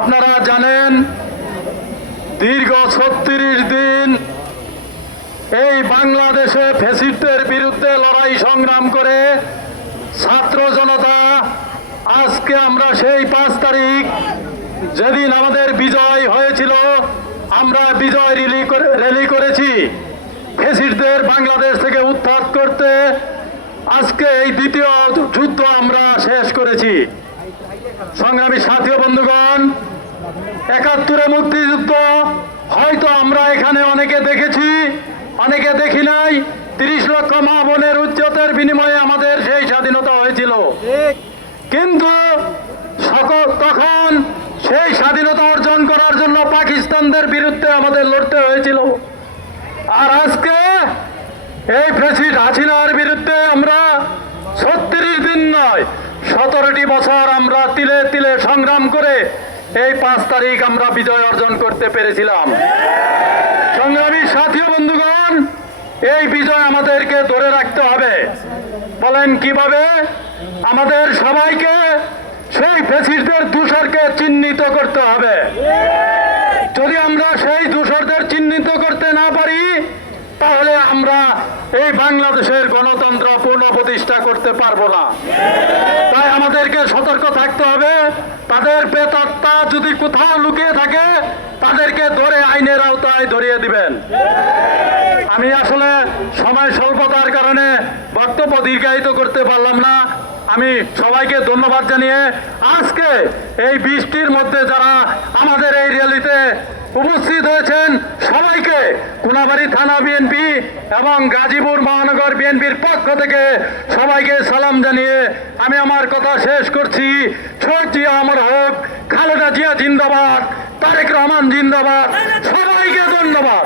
আপনারা জানেন, দীর্ঘ ছত্রিশ দিন এই বাংলাদেশে ফেসিস্টদের বিরুদ্ধে লড়াই সংগ্রাম করে ছাত্র জনতা, আজকে আমরা সেই পাঁচ তারিখ, যেদিন আমাদের বিজয় হয়েছিল, আমরা বিজয় রিলি করে র্যালি করেছি। ফেসিস্টদের বাংলাদেশ থেকে উৎখাত করতে আজকে এই দ্বিতীয় যুদ্ধ আমরা শেষ করেছি। সংগ্রামী সাথী বন্ধুগণ, একাত্তরে মুক্তিযুদ্ধ, হয়তো আমরা এখানে অনেকে দেখেছি, অনেকে দেখি নাই, তিরিশ লক্ষ মা বোনের উচ্চতার বিনিময়ে আমাদের সেই স্বাধীনতা হয়েছিল। কিন্তু সকল তখন সেই স্বাধীনতা অর্জন করার জন্য পাকিস্তানদের বিরুদ্ধে আমাদের লড়তে হয়েছিল। আর আজকে এই প্রেসিড হাসিনার বিরুদ্ধে আমরা ছত্রিশ দিন নয় সতেরোটি বছর আমরা তিলে তিলে সংগ্রাম করে এই পাঁচ তারিখ আমরা বিজয় অর্জন করতে পেরেছিলাম। সংগ্রামী সাথী বন্ধুগণ, এই বিজয় আমাদেরকে ধরে রাখতে হবে। বলেন কীভাবে? আমাদের সবাইকে সেই ফেসিস্টদের দূষরকে চিহ্নিত করতে হবে। যদি আমরা সেই দূষরদের চিহ্নিত করতে না পারি, তাহলে আমরা এই বাংলাদেশের গণতন্ত্র পুনঃপ্রতিষ্ঠা করতে পারব না। তাই আমাদেরকে সতর্ক থাকতে হবে। তাদের বেতত্তা যদি কোথাও লুকিয়ে থাকে, তাদেরকে ধরে আইনের আওতায় ধরিয়ে দিবেন। আমি আসলে সময় স্বল্পতার কারণে বক্তব্য দীর্ঘায়িত করতে পারলাম না। আমি সবাইকে ধন্যবাদ জানিয়ে আজকে এই বৃষ্টির মধ্যে যারা আমাদের এই র্যালিতে উপস্থিত হয়েছেন সবাইকে কোনাবাড়ি থানা বিএনপি এবং গাজীপুর মহানগর বিএনপির পক্ষ থেকে সবাইকে সালাম জানিয়ে আমি আমার কথা শেষ করছি। শহীদ জিয়া আমার হোক, খালেদা জিয়া জিন্দাবাদ, তারেক রহমান জিন্দাবাদ, সবাইকে ধন্যবাদ।